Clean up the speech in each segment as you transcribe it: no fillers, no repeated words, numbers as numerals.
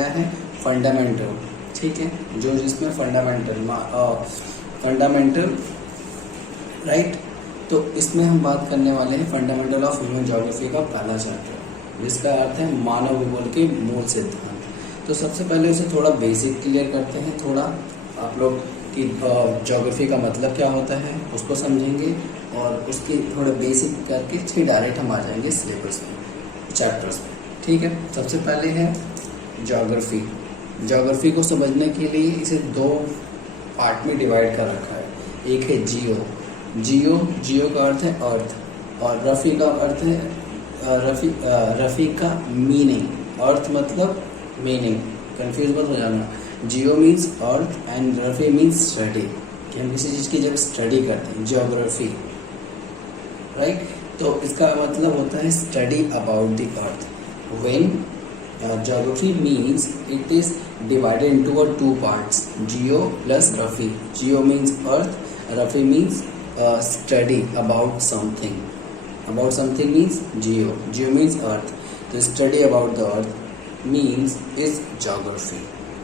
क्या है, फंडामेंटल, ठीक है, जो जिसमें फंडामेंटल राइट। तो इसमें हम बात करने वाले हैं फंडामेंटल ऑफ ह्यूमन ज्योग्राफी का पहला चैप्टर, जिसका अर्थ है मानव भूगोल के मूल सिद्धांत। तो सबसे पहले उसे थोड़ा बेसिक क्लियर करते हैं, थोड़ा आप लोग कि ज्योग्राफी का मतलब क्या होता है उसको समझेंगे, और उसकी थोड़ा बेसिक करके फिर डायरेक्ट हम आ जाएंगे सिलेबस में, चैप्टर्स में, ठीक है। सबसे पहले है ज्योग्राफी। ज्योग्राफी को समझने के लिए इसे दो पार्ट में डिवाइड कर रखा है। एक है जियो का अर्थ है अर्थ, और रफ़ी का अर्थ है रफ़ी का मीनिंग। अर्थ मतलब मीनिंग, कंफ्यूज मत हो जाना। जियो means earth and Rafi means study, कि हम किसी चीज़ की जब स्टडी करते हैं, ज्योग्राफी राइट। तो इसका मतलब होता है study about the earth. When geography means it is divided into two parts, geo plus graphy. Geo means earth, graphy means study about something. About something means geo means earth. तो study about the earth means is geography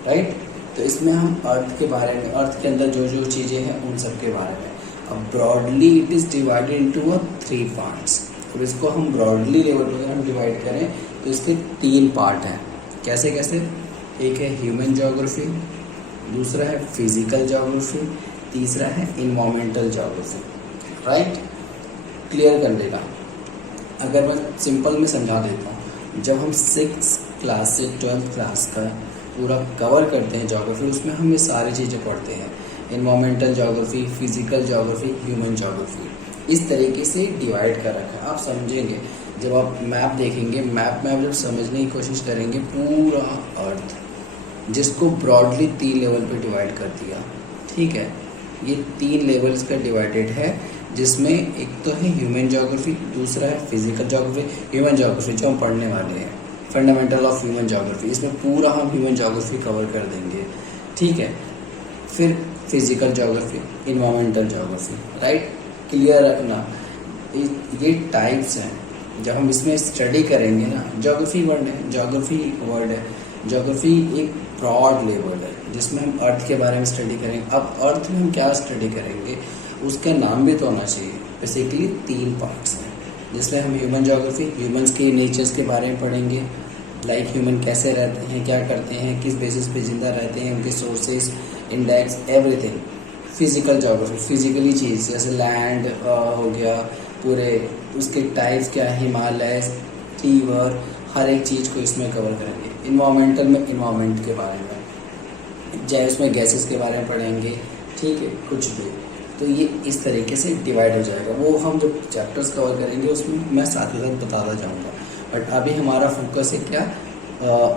right. तो इसमें हम अर्थ के बारे में, अर्थ के अंदर जो जो चीज़ें हैं उन सब के बारे में। अब broadly it is divided into 3 parts. और इसको हम ब्रॉडली लेवल पर अगर हम डिवाइड करें तो इसके 3 पार्ट हैं। कैसे कैसे? एक है ह्यूमन ज्योग्राफी, दूसरा है फिजिकल ज्योग्राफी, तीसरा है इन्वायरमेंटल ज्योग्राफी राइट। क्लियर कर लेगा। अगर मैं सिंपल में समझा देता हूँ, जब हम 6 क्लास से 12th क्लास का पूरा कवर करते हैं ज्योग्राफी, उसमें हम ये सारी चीज़ें पढ़ते हैं, environmental geography, physical geography, human geography. इस तरीके से डिवाइड कर रखा है। आप समझेंगे जब आप मैप देखेंगे, मैप में आप जब समझने की कोशिश करेंगे, पूरा अर्थ जिसको ब्रॉडली 3 लेवल पे डिवाइड कर दिया, ठीक है। ये 3 लेवल्स का डिवाइडेड है, जिसमें एक तो है ह्यूमन ज्योग्राफी, दूसरा है फिजिकल ज्योग्राफी। ह्यूमन ज्योग्राफी जो हम पढ़ने वाले हैं, फंडामेंटल ऑफ ह्यूमन ज्योग्राफी, इसमें पूरा हम ह्यूमन ज्योग्राफी कवर कर देंगे, ठीक है। फिर physical geography, environmental geography right. Clear रखना, ये टाइप्स हैं। जब हम इसमें स्टडी करेंगे ना, ज्योग्राफी वर्ड है, ज्योग्राफी वर्ड है, ज्योग्राफी एक ब्रॉड लेवल है जिसमें हम अर्थ के बारे में स्टडी करेंगे। अब अर्थ में हम क्या स्टडी करेंगे उसका नाम भी तो होना चाहिए। बेसिकली 3 पार्ट्स हैं, जिसमें हम ह्यूमन ज्योग्राफी, ह्यूमंस के नेचर्स के बारे में पढ़ेंगे, लाइक ह्यूमन कैसे रहते हैं, क्या करते हैं, किस बेसिस पे जिंदा रहते हैं, उनके sources, index, everything. Physical geography, physically चीज़ जैसे लैंड हो गया, पूरे उसके टाइप्स क्या है, हिमालय, रिवर, हर एक चीज़ को इसमें कवर करेंगे। इन्वायरमेंटल में इन्वायरमेंट के बारे में, चाहे उसमें गैसेस के बारे में पढ़ेंगे, ठीक है, कुछ भी। तो ये इस तरीके से डिवाइड हो जाएगा। वो हम जब चैप्टर्स कवर करेंगे उसमें मैं साथ ही साथ बताता जाऊँगा, बट अभी हमारा फोकस है क्या,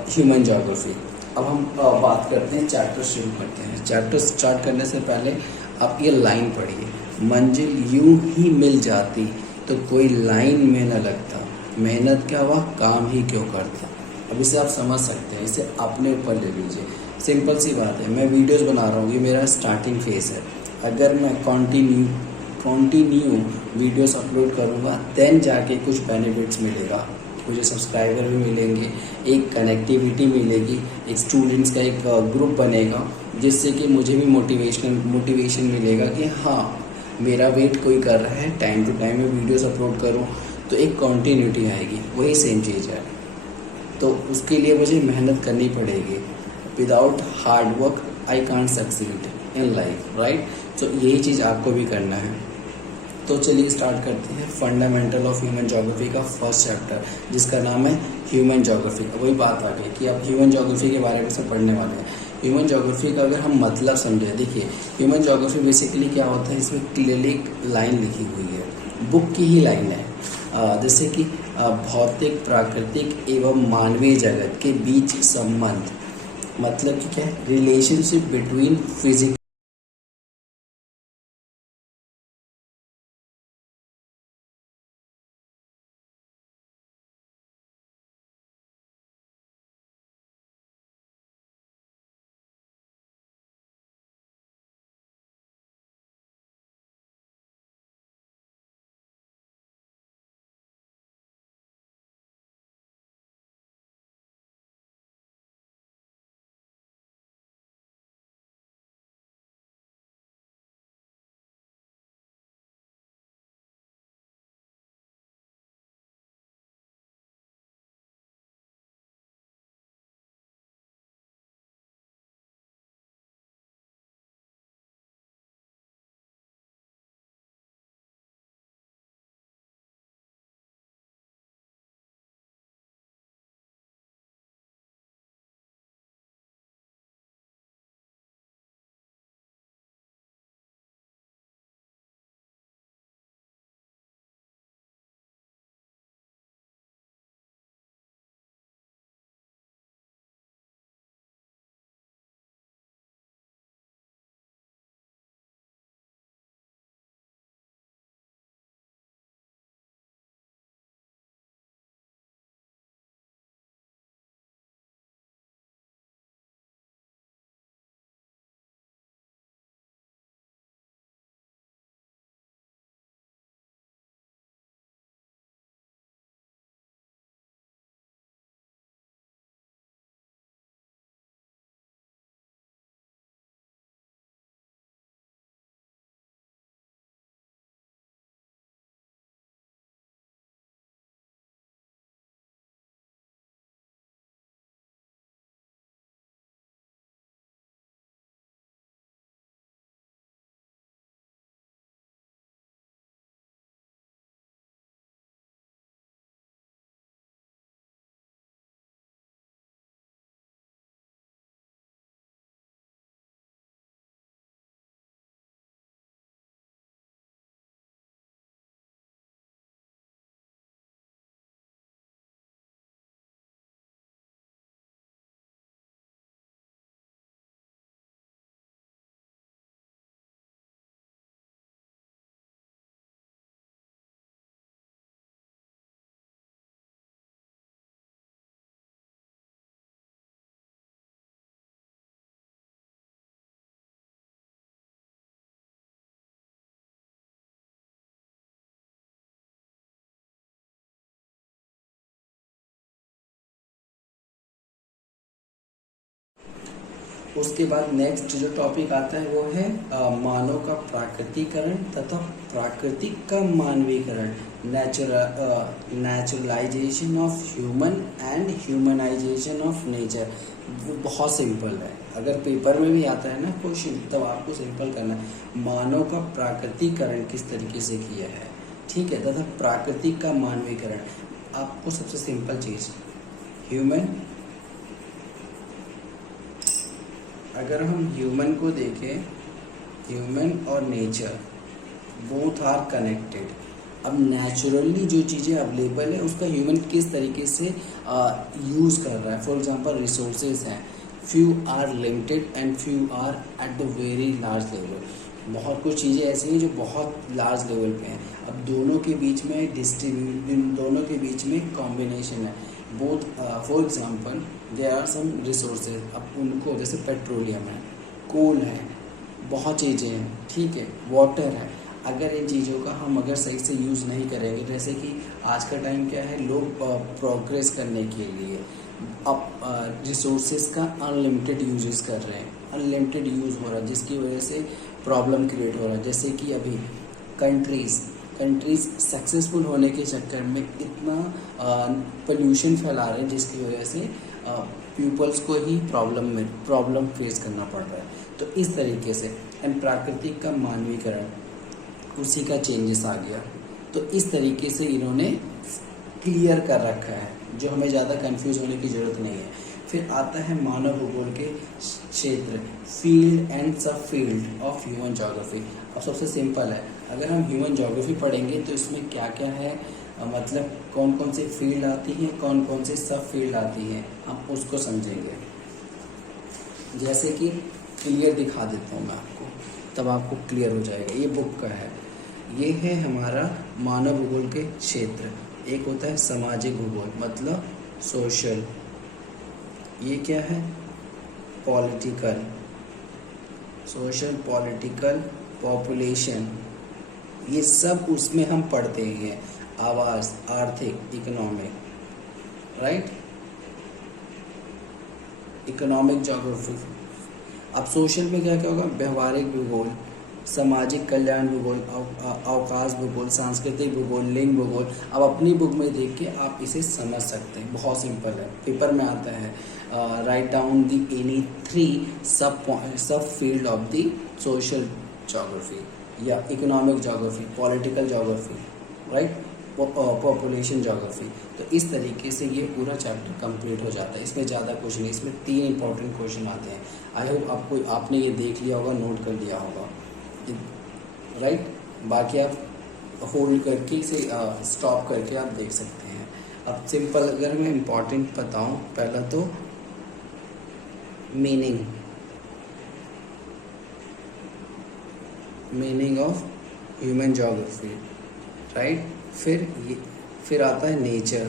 ह्यूमन ज्योग्राफी। अब हम बात करते हैं, चैप्टर शुरू करते हैं। चैप्टर स्टार्ट करने से पहले आप ये लाइन पढ़िए, मंजिल यूं ही मिल जाती तो कोई लाइन में न लगता, मेहनत क्या वह काम ही क्यों करता। अब इसे आप समझ सकते हैं, इसे अपने ऊपर ले लीजिए। सिंपल सी बात है, मैं वीडियोस बना रहा हूँ, ये मेरा स्टार्टिंग फेज है। अगर मैं कंटिन्यू वीडियोस अपलोड करूँगा, देन जाके कुछ बेनिफिट्स मिलेगा, मुझे सब्सक्राइबर भी मिलेंगे, एक कनेक्टिविटी मिलेगी, एक स्टूडेंट्स का एक ग्रुप बनेगा, जिससे कि मुझे भी मोटिवेशन मिलेगा कि हाँ मेरा वेट कोई कर रहा है, टाइम टू टाइम मैं वीडियोस अपलोड करूँ, तो एक कंटिन्यूटी आएगी। वही सेम चीज़ है, तो उसके लिए मुझे मेहनत करनी पड़ेगी। Without hard work I can't succeed in life right. तो यही चीज़ आपको भी करना है। तो चलिए स्टार्ट करते हैं फंडामेंटल ऑफ ह्यूमन ज्योग्राफी का फर्स्ट चैप्टर, जिसका नाम है ह्यूमन ज्योग्राफी। वही बात आ गई कि आप ह्यूमन ज्योग्राफी के बारे में सब पढ़ने वाले हैं। ह्यूमन ज्योग्राफी का अगर हम मतलब समझें, देखिए ह्यूमन ज्योग्राफी बेसिकली क्या होता है, इसमें क्लियरली लाइन लिखी हुई है, बुक की ही लाइन है, जैसे कि भौतिक, प्राकृतिक एवं मानवीय जगत के बीच संबंध, मतलब कि क्या है, रिलेशनशिप बिटवीन फिजिकल उसके बाद नेक्स्ट जो टॉपिक आता है वो है मानव का प्राकृतिकरण तथा प्राकृतिक का मानवीकरण, naturalization of human and humanization of nature. वो बहुत सिंपल है, अगर पेपर में भी आता है ना क्वेश्चन तब आपको सिंपल करना है। मानव का प्राकृतिकरण किस तरीके से किया है, ठीक है, तथा प्राकृतिक का मानवीकरण। आपको सबसे सिंपल चीज़ ह्यूमन, अगर हम ह्यूमन को देखें, ह्यूमन और नेचर बोथ आर कनेक्टेड। अब नेचुरली जो चीज़ें अवेलेबल है उसका ह्यूमन किस तरीके से यूज़ कर रहा है। फॉर एग्जांपल रिसोर्सेज हैं, few are limited and few are at the very large level. बहुत कुछ चीज़ें ऐसी हैं जो बहुत लार्ज लेवल पे हैं। अब दोनों के बीच में दोनों के बीच में कॉम्बिनेशन है। Both for example there are some resources, अब उनको जैसे पेट्रोलियम है, कोल है, बहुत चीज़ें हैं, ठीक है, वाटर है। अगर इन चीज़ों का हम अगर सही से यूज़ नहीं करेंगे, जैसे कि आज का टाइम क्या है, लोग प्रोग्रेस करने के लिए अब रिसोर्सेज का अनलिमिटेड यूजेस कर रहे हैं, अनलिमिटेड यूज़ हो रहा है, जिसकी वजह से प्रॉब्लम क्रिएट हो रहा है। जैसे कि अभी कंट्रीज़ सक्सेसफुल होने के चक्कर में इतना पोल्यूशन फैला रहे हैं, जिसकी वजह से पीपल्स को ही प्रॉब्लम फेस करना पड़ रहा है। तो इस तरीके से एंड प्राकृतिक का मानवीकरण, उसी का चेंजेस आ गया। तो इस तरीके से इन्होंने क्लियर कर रखा है, जो हमें ज़्यादा कंफ्यूज होने की ज़रूरत नहीं है। फिर आता है मानव भूगोल के क्षेत्र, फील्ड एंड सब फील्ड ऑफ ह्यूमन ज्योग्राफी। अब सबसे सिंपल है, अगर हम ह्यूमन ज्योग्राफी पढ़ेंगे तो इसमें क्या क्या है, मतलब कौन कौन से फील्ड आती हैं, कौन कौन से सब फील्ड आती हैं, हम उसको समझेंगे। जैसे कि क्लियर दिखा देता हूँ मैं आपको, तब आपको क्लियर हो जाएगा। ये बुक का है, ये है हमारा मानव भूगोल के क्षेत्र। एक होता है सामाजिक भूगोल, मतलब सोशल। ये क्या है, पॉलिटिकल, सोशल, पॉलिटिकल, पॉपुलेशन, ये सब उसमें हम पढ़ते हैं। आवास, आर्थिक, इकोनॉमिक, राइट, इकोनॉमिक ज्योग्राफी। अब सोशल में क्या क्या होगा, व्यवहारिक भूगोल, सामाजिक कल्याण भूगोल, अवकाश भूगोल, सांस्कृतिक भूगोल, लिंग भूगोल। अब अपनी बुक में देख के आप इसे समझ सकते हैं, बहुत सिंपल है। पेपर में आता है, write down the any 3 sub field of the social geography या economic geography, political geography, right, population geography. तो इस तरीके से ये पूरा चैप्टर कंप्लीट हो जाता है। इसमें ज़्यादा क्वेश्चन नहीं, इसमें 3 इंपॉर्टेंट क्वेश्चन आते हैं। आई होप आपने ये देख लिया होगा, नोट कर लिया होगा, राइट। बाकी आप होल्ड करके इसे स्टॉप करके आप देख सकते हैं। अब सिंपल अगर मैं इम्पॉर्टेंट बताऊं, पहला तो meaning of human geography, right. फिर आता है नेचर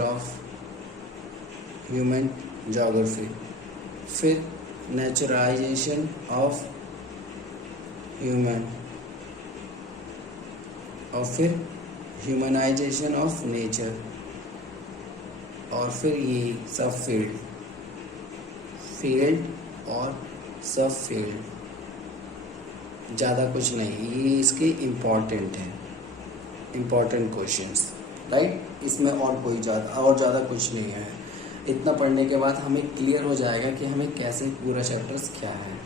ऑफ ह्यूमन ज्योग्राफी, फिर नेचुरलाइजेशन ऑफ ह्यूमन, और फिर ह्यूमनाइजेशन ऑफ नेचर, और फिर ये सब फील्ड और सब फील्ड। ज़्यादा कुछ नहीं, ये इसके इम्पॉर्टेंट क्वेश्चंस, राइट। इसमें और कोई ज़्यादा कुछ नहीं है। इतना पढ़ने के बाद हमें क्लियर हो जाएगा कि हमें कैसे पूरा चैप्टर्स क्या है,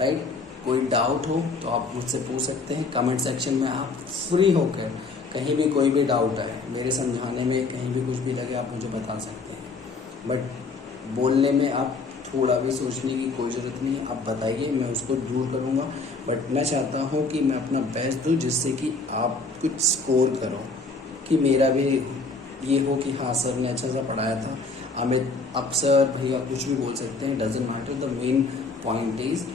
राइट। कोई डाउट हो तो आप मुझसे पूछ सकते हैं कमेंट सेक्शन में। आप फ्री होकर कहीं भी कोई भी डाउट है मेरे समझाने में, कहीं भी कुछ भी लगे आप मुझे बता सकते हैं। बट बोलने में आप थोड़ा भी सोचने की कोई ज़रूरत नहीं है, आप बताइए, मैं उसको दूर करूँगा। बट मैं चाहता हूँ कि मैं अपना बेस्ट दूँ, जिससे कि आप कुछ स्कोर करो, कि मेरा भी ये हो कि हाँ सर ने अच्छा सा पढ़ाया था। अमित, अब सर भैया कुछ भी बोल सकते हैं, doesn't matter. The main point is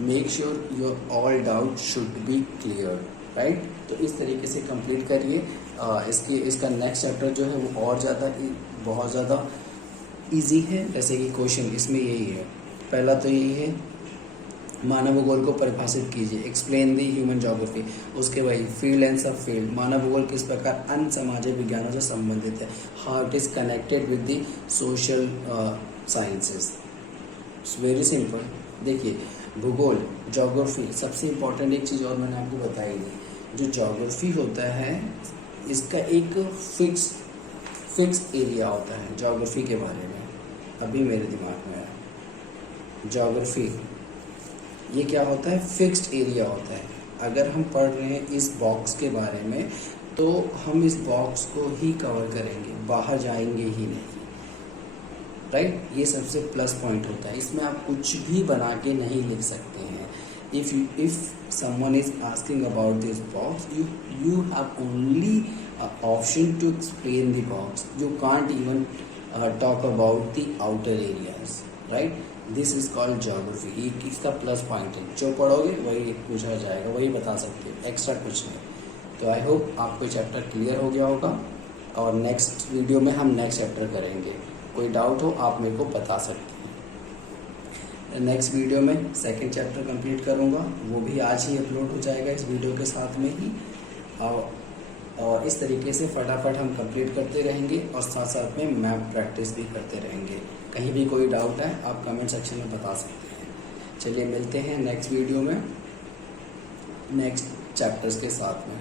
make sure your all doubt should be clear, right. तो इस तरीके से कंप्लीट करिए। इसका नेक्स्ट चैप्टर जो है वो और बहुत ज़्यादा इजी है। जैसे कि क्वेश्चन इसमें यही है, पहला तो यही है मानव भूगोल को परिभाषित कीजिए, एक्सप्लेन दी ह्यूमन ज्योग्राफी। उसके वही फील्ड एंड सब फील्ड, मानव भूगोल किस प्रकार अन्य सामाजिक विज्ञानों से संबंधित है, how it is connected with the social sciences. It's very simple. देखिए भूगोल ज्योग्राफी सबसे इम्पोर्टेंट एक चीज़ और मैंने आपको बताई थी, जो ज्योग्राफी होता है इसका एक फिक्स एरिया होता है ज्योग्राफी के बारे में। अभी मेरे दिमाग में आया, ज्योग्राफी ये क्या होता है, फिक्स्ड एरिया होता है। अगर हम पढ़ रहे हैं इस बॉक्स के बारे में तो हम इस बॉक्स को ही कवर करेंगे, बाहर जाएंगे ही नहीं, राइट। ये सबसे प्लस पॉइंट होता है, इसमें आप कुछ भी बना के नहीं लिख सकते हैं। If someone is asking about this box, you have only option to explain the box. You can't even talk about the outer areas, right? This is called geography. ये इसका प्लस पॉइंट है, जो पढ़ोगे वही पूछा जाएगा, वही बता सकते हो, एक्स्ट्रा कुछ नहीं। तो आई होप आपको चैप्टर क्लियर हो गया होगा, और नेक्स्ट वीडियो में हम नेक्स्ट चैप्टर करेंगे। कोई डाउट हो आप मेरे को बता सकते हैं। नेक्स्ट वीडियो में सेकंड चैप्टर कंप्लीट करूँगा, वो भी आज ही अपलोड हो जाएगा इस वीडियो के साथ में ही। और इस तरीके से फटाफट हम कंप्लीट करते रहेंगे और साथ साथ में मैप प्रैक्टिस भी करते रहेंगे। कहीं भी कोई डाउट है आप कमेंट सेक्शन में बता सकते हैं। चलिए मिलते हैं नेक्स्ट वीडियो में नेक्स्ट चैप्टर्स के साथ में।